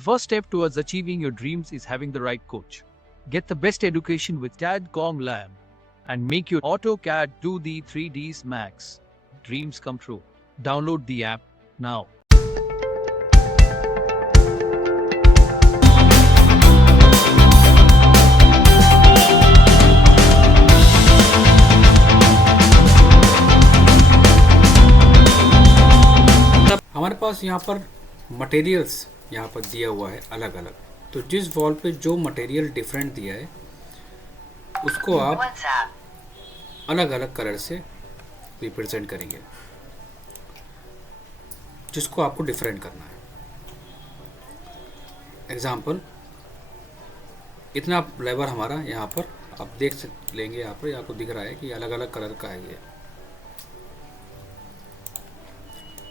The first step towards achieving your dreams is having the right coach. Get the best education with TAD.com Lab and make your AutoCAD 2D 3Ds Max dreams come true. Download the app now. हमारे पास यहाँ पर materials यहाँ पर दिया हुआ है अलग अलग, तो जिस वॉल पे जो मटेरियल डिफरेंट दिया है उसको आप अलग अलग कलर से रिप्रेजेंट करेंगे, जिसको आपको डिफरेंट करना है। एग्जाम्पल, इतना लेबर हमारा यहाँ पर आप देख लेंगे, यहाँ पर आपको दिख रहा है कि अलग अलग कलर का है। ये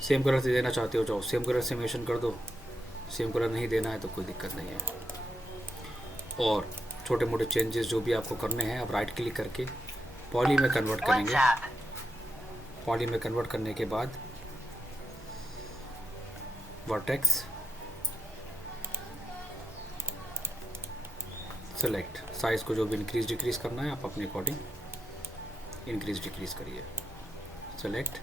सेम कलर से देना चाहते हो जाओ सेम कलर से मेंशन कर दो, सेम कलर नहीं देना है तो कोई दिक्कत नहीं है। और छोटे मोटे चेंजेस जो भी आपको करने हैं आप राइट क्लिक करके पॉली में कन्वर्ट करेंगे। पॉली में कन्वर्ट करने के बाद वर्टेक्स सेलेक्ट, साइज को जो भी इंक्रीज डिक्रीज करना है आप अपने अकॉर्डिंग इंक्रीज डिक्रीज करिए। सेलेक्ट,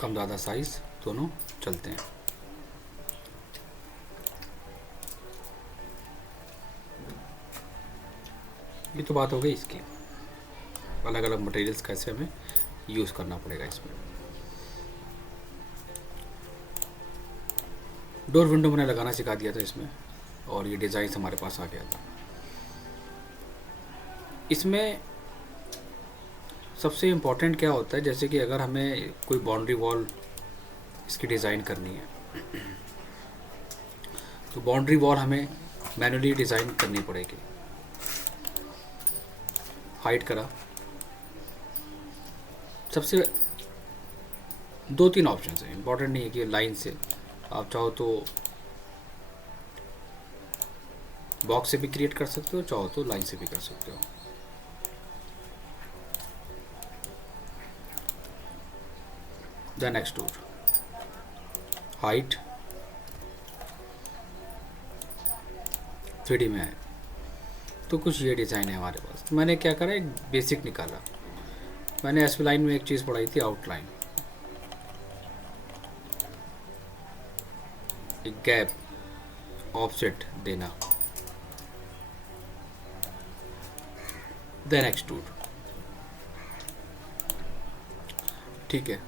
कम ज़्यादा साइज दोनों चलते हैं। ये तो बात हो गई इसकी, अलग अलग मटेरियल्स कैसे हमें यूज़ करना पड़ेगा इसमें। डोर विंडो मैंने लगाना सिखा दिया था इसमें, और ये डिज़ाइन हमारे पास आ गया था। इसमें सबसे इम्पोर्टेंट क्या होता है, जैसे कि अगर हमें कोई बाउंड्री वॉल इसकी डिज़ाइन करनी है तो बाउंड्री वॉल हमें मैनुअली डिज़ाइन करनी पड़ेगी। हाइट करा, सबसे 2-3 ऑप्शन है, इम्पोर्टेंट नहीं है कि लाइन से आप चाहो तो बॉक्स से भी क्रिएट कर सकते हो, चाहो तो लाइन से भी कर सकते हो। देन एक्सट्रूड, हाइट 3D में है तो कुछ ये डिज़ाइन है हमारे पास। तो मैंने क्या करा, एक बेसिक निकाला। मैंने एस लाइन में एक चीज़ पढ़ाई थी, आउटलाइन, एक गैप ऑफसेट देना, देन एक्सट्रूड। ठीक है,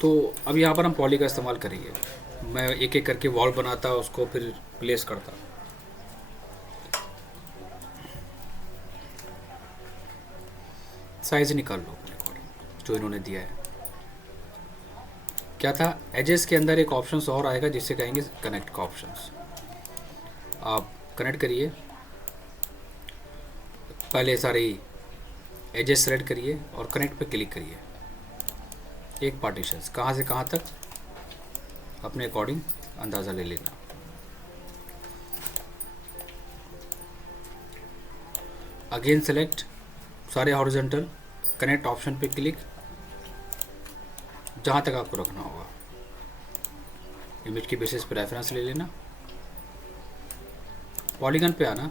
तो अब यहाँ पर हम पॉली का इस्तेमाल करेंगे। मैं एक एक करके वॉल बनाता, उसको फिर प्लेस करता। साइज निकाल लो अपने अकॉर्डिंग जो इन्होंने दिया है। क्या था, एजेस के अंदर एक ऑप्शंस और आएगा जिसे कहेंगे कनेक्ट का ऑप्शंस। आप कनेक्ट करिए, पहले सारी एजेस सेलेक्ट करिए और कनेक्ट पे क्लिक करिए। एक पार्टीशंस कहाँ से कहाँ तक अपने अकॉर्डिंग अंदाज़ा ले लेना। अगेन सेलेक्ट सारे हॉरिजॉन्टल, कनेक्ट ऑप्शन पे क्लिक, जहाँ तक आपको रखना होगा। इमेज की बेसिस पे रेफरेंस ले लेना। पॉलीगन पे आना,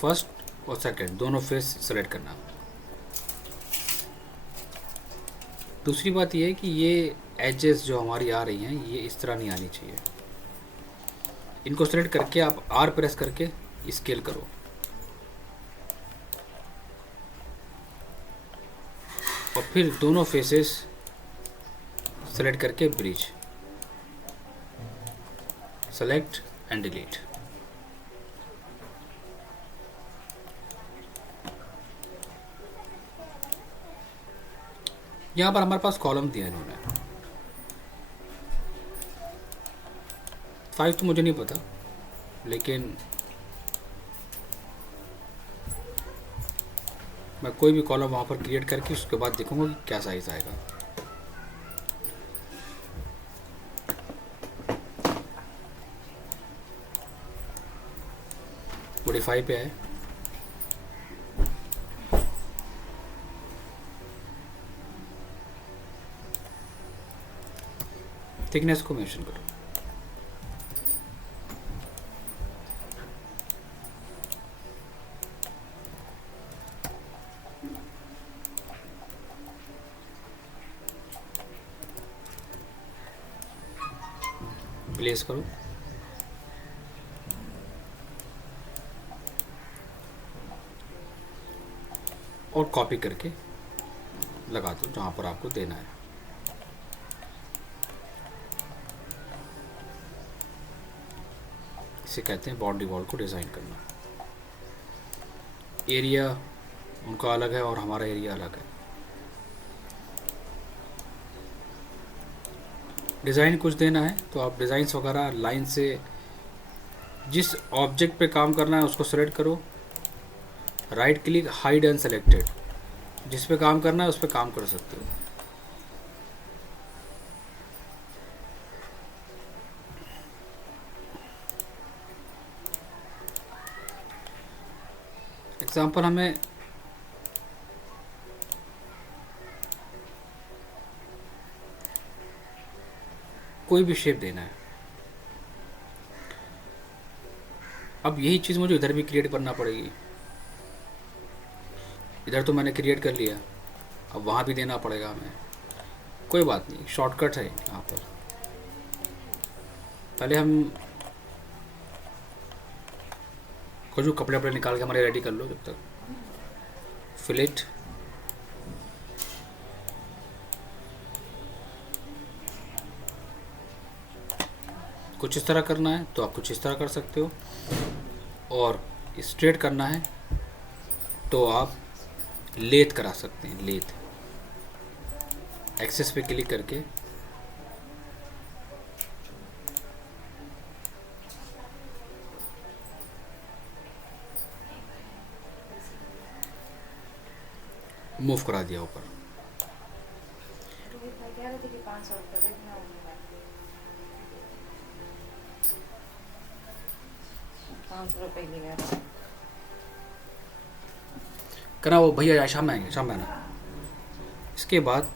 फर्स्ट और सेकंड दोनों फेस सेलेक्ट करना। दूसरी बात यह है कि ये एजेस जो हमारी आ रही हैं ये इस तरह नहीं आनी चाहिए। इनको सेलेक्ट करके आप आर प्रेस करके स्केल करो। और फिर दोनों फेसेस सेलेक्ट करके ब्रिज, सेलेक्ट एंड डिलीट। यहाँ पर हमारे पास कॉलम दिया इन्होंने, साइज तो मुझे नहीं पता, लेकिन मैं कोई भी कॉलम वहाँ पर क्रिएट करके उसके बाद देखूंगा कि क्या साइज आएगा। मॉडिफाई पे है, थिकनेस को मेंशन करो। प्लेस करो और कॉपी करके लगा दो जहां पर आपको देना है। इसे कहते हैं बाउंड्री वॉल को डिज़ाइन करना। एरिया उनका अलग है और हमारा एरिया अलग है। डिज़ाइन कुछ देना है तो आप डिज़ाइंस वगैरह लाइन से जिस ऑब्जेक्ट पे काम करना है उसको सेलेक्ट करो, राइट क्लिक हाइड अनसेलेक्टेड, जिस पे काम करना है उस पे काम कर सकते हो। एग्जाम्पल हमें कोई भी शेप देना है। अब यही चीज़ मुझे इधर भी क्रिएट करना पड़ेगी। इधर तो मैंने क्रिएट कर लिया, अब वहाँ भी देना पड़ेगा हमें। कोई बात नहीं, शॉर्टकट है यहाँ पर। पहले हम कुछ जो कपड़े वपड़े निकाल के हमारे रेडी कर लो जब तक। फिलेट कुछ इस तरह करना है तो आप कुछ इस तरह कर सकते हो, और स्ट्रेट करना है तो आप लेथ करा सकते हैं। लेथ एक्सेस पे क्लिक करके मूव करा दिया ऊपर। करा वो भैया शाम में आएंगे, शाम में आना। इसके बाद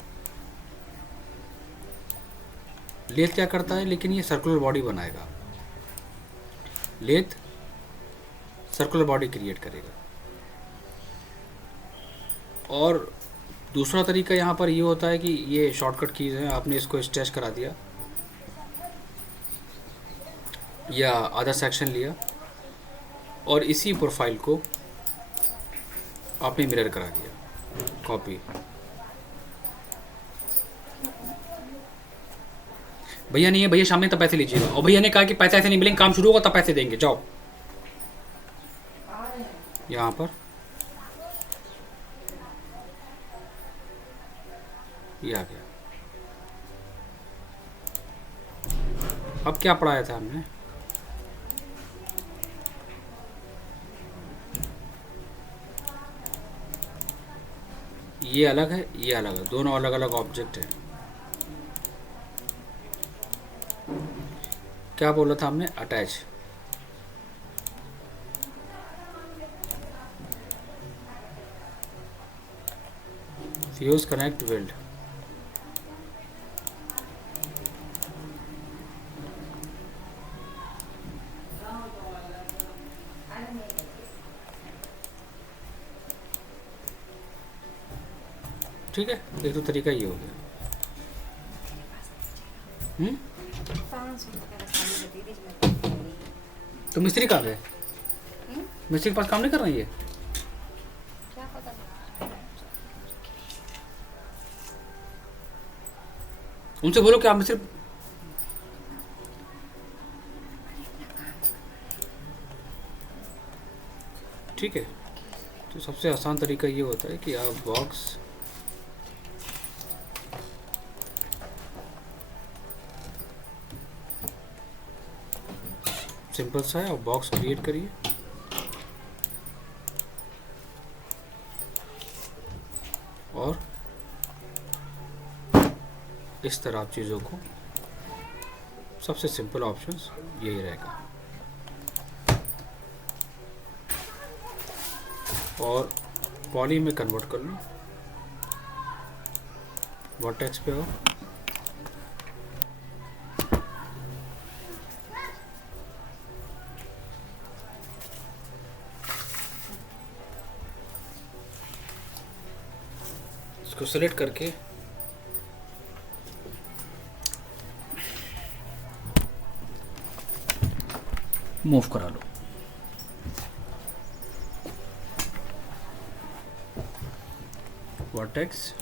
लेथ क्या करता है, लेकिन ये सर्कुलर बॉडी बनाएगा। लेथ सर्कुलर बॉडी क्रिएट करेगा। और दूसरा तरीका यहाँ पर ये होता है कि ये शॉर्टकट कीज है, आपने इसको स्ट्रेच करा दिया या आधा सेक्शन लिया और इसी प्रोफाइल को आपने मिरर करा दिया, कॉपी। भैया नहीं है, भैया शाम में तब पैसे लीजिएगा। और भैया ने कहा कि पैसे ऐसे नहीं मिलेंगे, काम शुरू होगा तब पैसे देंगे, जाओ। यहाँ पर ये आ गया। अब क्या पढ़ाया था हमने, ये अलग है, ये अलग है, दोनों अलग अलग ऑब्जेक्ट है। क्या बोला था हमने, अटैच। Fuse connect weld. ठीक है, एक तो तरीका ये हो गया। तो मिस्त्री कहाँ गए? मिस्त्री के पास काम नहीं कर रही है? उनसे बोलो कि आप मिस्त्री। ठीक है, तो सबसे आसान तरीका ये होता है कि आप बॉक्स सिंपल सा है और बॉक्स क्रिएट करिए और इस तरह आप चीज़ों को, सबसे सिंपल ऑप्शंस यही रहेगा। और पॉली में कन्वर्ट कर लो, वर्टेक्स पे हो, इसको सेलेक्ट करके मूव करा लो। Vertex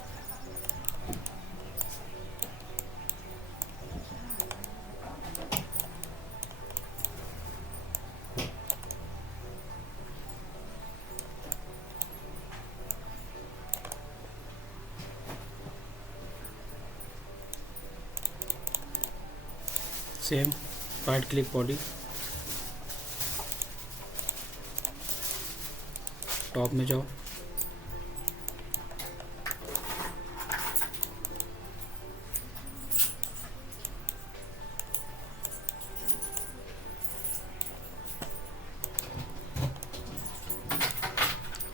same, right click body, top में जाओ,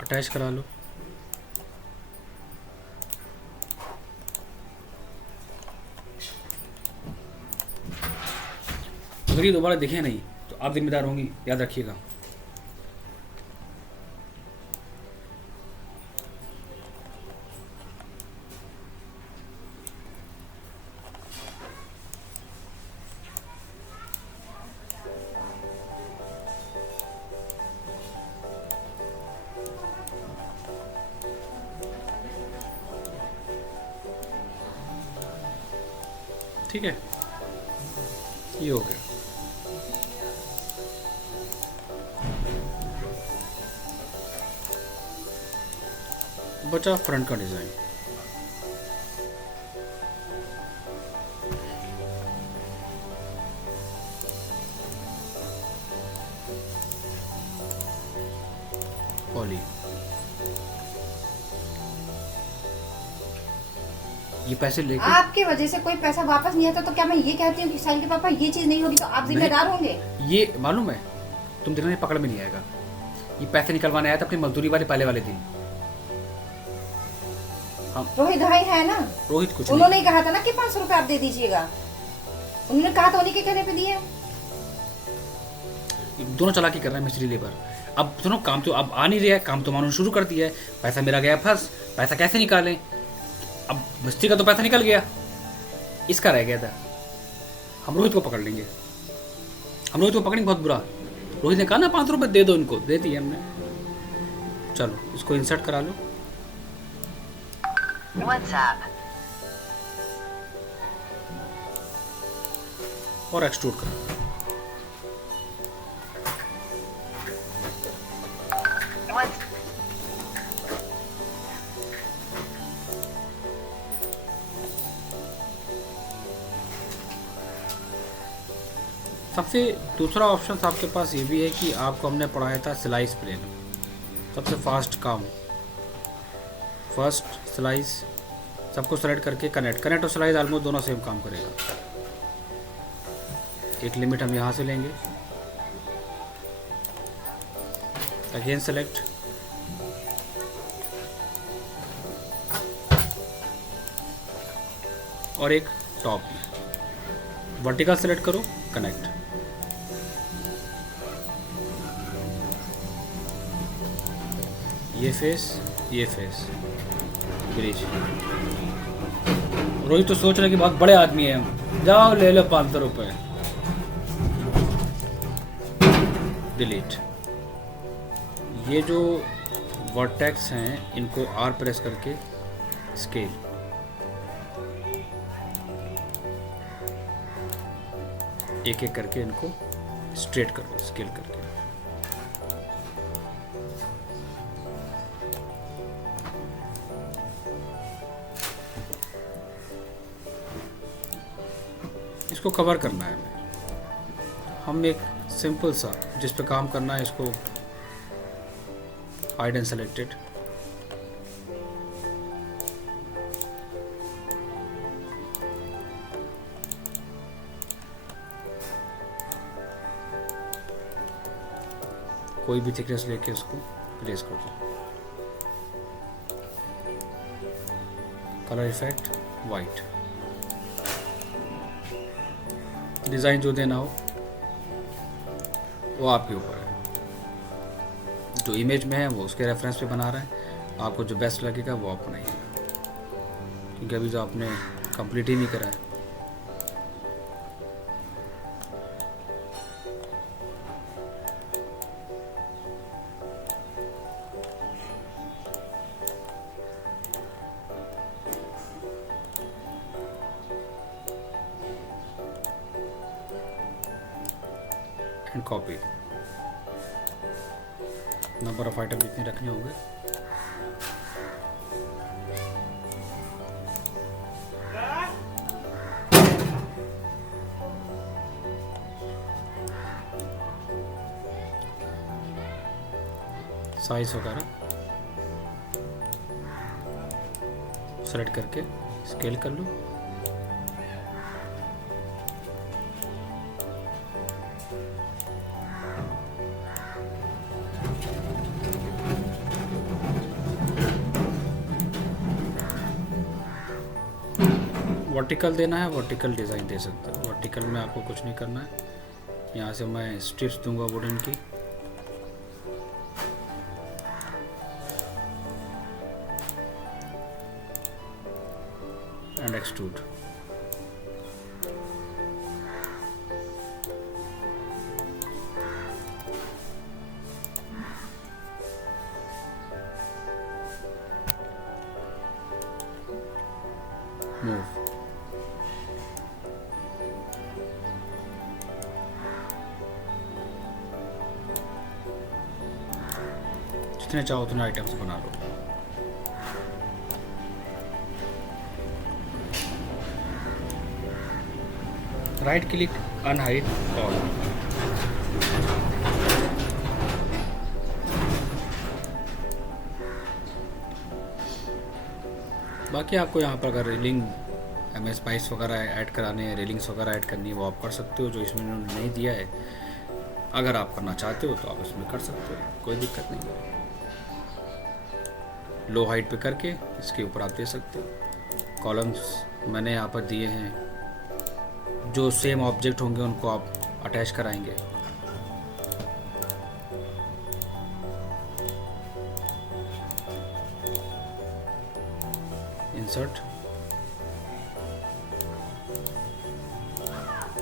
अटैच करा लो। अगर ये दोबारा दिखे नहीं तो आप जिम्मेदार होंगी, याद रखिएगा। ठीक है, ये हो गया। बचा फ्रंट का डिजाइन। पॉली, ये पैसे लेके आपके वजह से कोई पैसा वापस नहीं आता तो क्या मैं ये कहती हूँ कि साहिल के पापा ये चीज नहीं होगी तो आप जिम्मेदार होंगे? ये मालूम है तुम दिन में पकड़ में नहीं आएगा। ये पैसे निकलवाने आया था अपनी मजदूरी वाले पहले वाले दिन। रोहित भाई है ना, रोहित कुछ उन्होंने कहा था ना कि 500 रुपए आप दे दीजिएगा, उन्होंने कहा था, उन्हीं के कहने पे दिए। दोनों चालाकी कर रहे हैं मिस्त्री लेबर। अब सुनो, काम तो अब आ नहीं रहा है, काम तो मानो शुरू कर दिया है, पैसा मेरा गया फंस, पैसा कैसे निकालें? अब मिस्त्री का तो पैसा निकल गया, इसका रह गया था। हम रोहित को पकड़ लेंगे, हम रोहित को पकड़ेंगे बहुत बुरा। रोहित ने कहा ना 500 रुपये दे दो इनको, दे दिए हमने। चलो इसको इंसर्ट करा लो। WhatsApp और एक्सट्रूड करो। सबसे दूसरा ऑप्शन आपके पास ये भी है कि आपको हमने पढ़ाया था स्लाइस प्लेन, सबसे फास्ट काम। फर्स्ट स्लाइस, सबको सेलेक्ट करके कनेक्ट और स्लाइस ऑलमोस्ट दोनों सेम काम करेगा। एक लिमिट हम यहाँ से लेंगे, अगेन सेलेक्ट, और एक टॉप में वर्टिकल सेलेक्ट करो, कनेक्ट। ये फेस ब्रिज। रोहित तो सोच रहे कि बहुत बड़े आदमी है हम, जाओ ले लो 500 रुपये, डिलीट। ये जो वर्टेक्स हैं इनको आर प्रेस करके स्केल, एक एक करके इनको स्ट्रेट कर लो, स्केल करके। इसको कवर करना है हमें। हम एक सिंपल सा जिस पे काम करना है, इसको हाइड एंड सेलेक्टेड, कोई भी थिकनेस लेके इसको प्लेस कर दो। कलर इफेक्ट वाइट, डिज़ाइन जो देना हो वो आपके ऊपर है। जो इमेज में है वो उसके रेफरेंस पे बना रहे हैं, आपको जो बेस्ट लगेगा वो आप बनाइएगा। क्योंकि अभी तो आपने कंप्लीट ही नहीं करा है। And copy, number of item जितने रखने होंगे। साइज वगैरह सेलेक्ट करके स्केल कर लो। वर्टिकल देना है, वर्टिकल डिज़ाइन दे सकते हो। वर्टिकल में आपको कुछ नहीं करना है। यहाँ से मैं स्ट्रिप्स दूंगा वुडन की। And extrude. मूव। जितने चाहो उतने आइटम्स बना लो। Right click, unhide all. बाकी आपको यहाँ पर अगर रेलिंग MS स्पाइस वगैरह ऐड कराने हैं, रेलिंग्स वगैरह ऐड करनी है, वो आप कर सकते हो, जो इसमें इन्होंने नहीं दिया है। अगर आप करना चाहते हो तो आप इसमें कर सकते हो, कोई दिक्कत नहीं है। लो हाइट पे करके इसके ऊपर आप दे सकते हो। कॉलम्स मैंने यहाँ पर दिए हैं, जो सेम ऑब्जेक्ट होंगे उनको आप अटैच कराएंगे। Insert,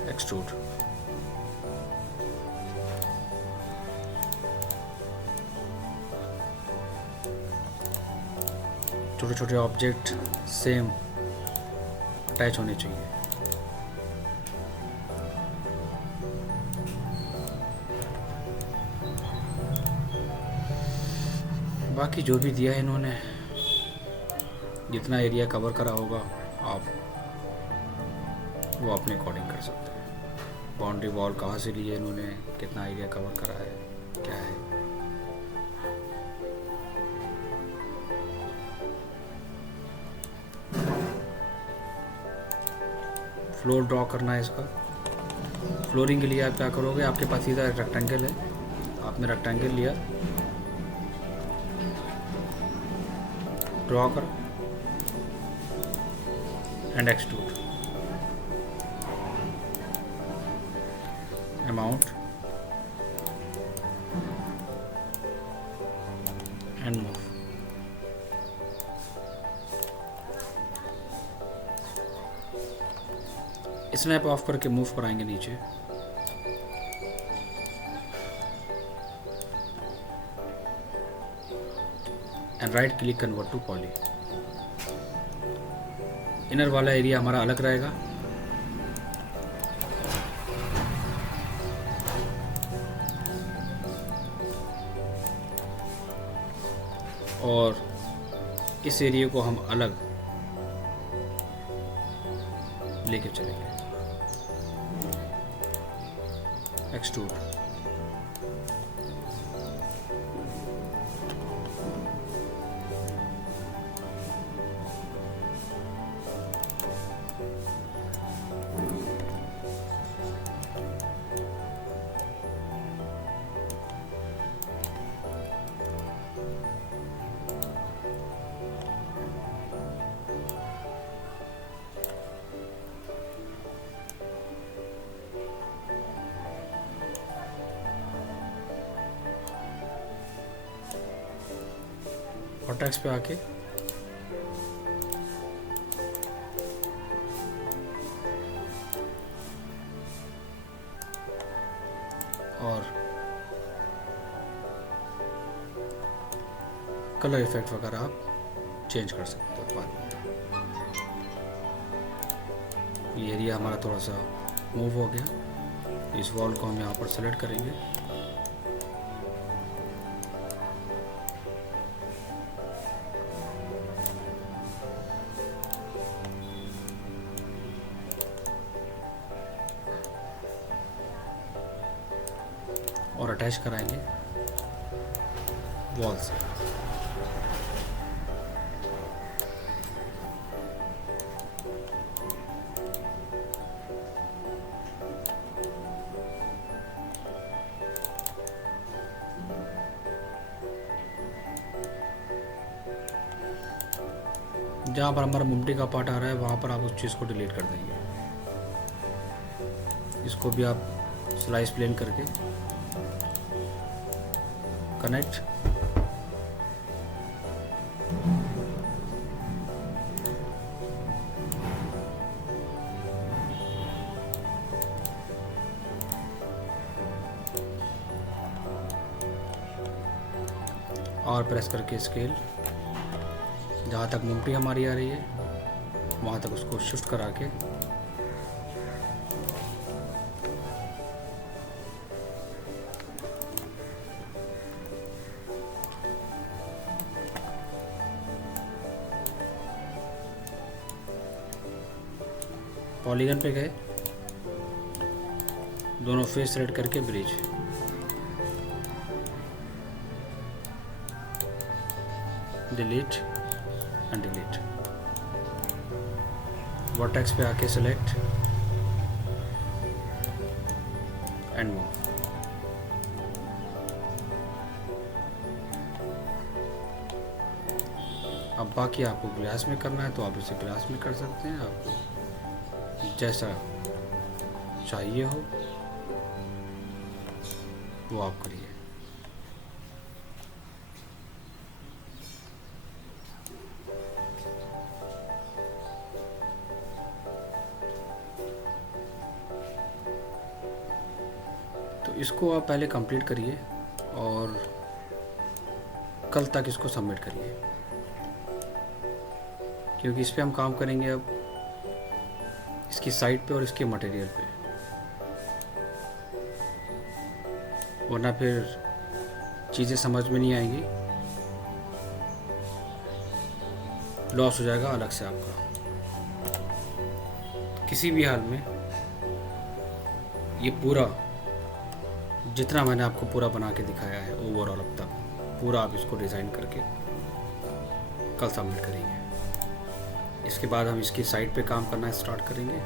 extrude. छोटे छोटे ऑब्जेक्ट सेम अटैच होने चाहिए। बाकी जो भी दिया है इन्होंने, जितना एरिया कवर करा होगा आप वो अपने अकॉर्डिंग कर सकते हैं। बाउंड्री वॉल कहाँ से लिए इन्होंने, कितना एरिया कवर करा है, क्या है। फ्लोर ड्रॉ करना है इसका। फ्लोरिंग के लिए आप क्या करोगे, आपके पास सीधा रेक्टेंगल है, आपने रेक्टेंगल लिया, ड्रॉ करो and extrude. Amount and move. Snap off करके मूव कराएंगे नीचे। And right click, convert to poly. Inner वाला एरिया हमारा अलग रहेगा। और इस एरिया को हम अलग लेके चलेंगे। एक्सट्रूड। वर्टेक्स पे आके कलर इफेक्ट वगैरह आप चेंज कर सकते हो बाद में। ये एरिया हमारा थोड़ा सा मूव हो गया, इस वॉल को हम यहाँ पर सेलेक्ट करेंगे। और अटैच कराएंगे वॉल से। जहाँ पर हमारा मुमटी का पार्ट आ रहा है वहाँ पर आप उस चीज़ को डिलीट कर देंगे। इसको भी आप स्लाइस प्लेन करके कनेक्ट, और प्रेस करके स्केल जहाँ तक मुमटी हमारी आ रही है वहाँ तक उसको शिफ्ट करा के पॉलीगन पे गए, दोनों फेस सेलेक्ट करके bridge, delete and delete, vertex पे आके सेलेक्ट एंड मूव। अब बाकी आपको ग्लास में करना है तो आप इसे ग्लास में कर सकते हैं, आपको जैसा चाहिए हो वो आप करिए। तो इसको आप पहले कंप्लीट करिए और कल तक इसको सबमिट करिए, क्योंकि इस पे हम काम करेंगे अब इसकी साइड पे और इसके मटेरियल पे, वरना फिर चीज़ें समझ में नहीं आएंगी, लॉस हो जाएगा अलग से आपका। किसी भी हाल में ये पूरा जितना मैंने आपको पूरा बना के दिखाया है ओवरऑल अब तक पूरा आप इसको डिज़ाइन करके कल सबमिट करेंगे। इसके बाद हम इसकी साइड पे काम करना स्टार्ट करेंगे।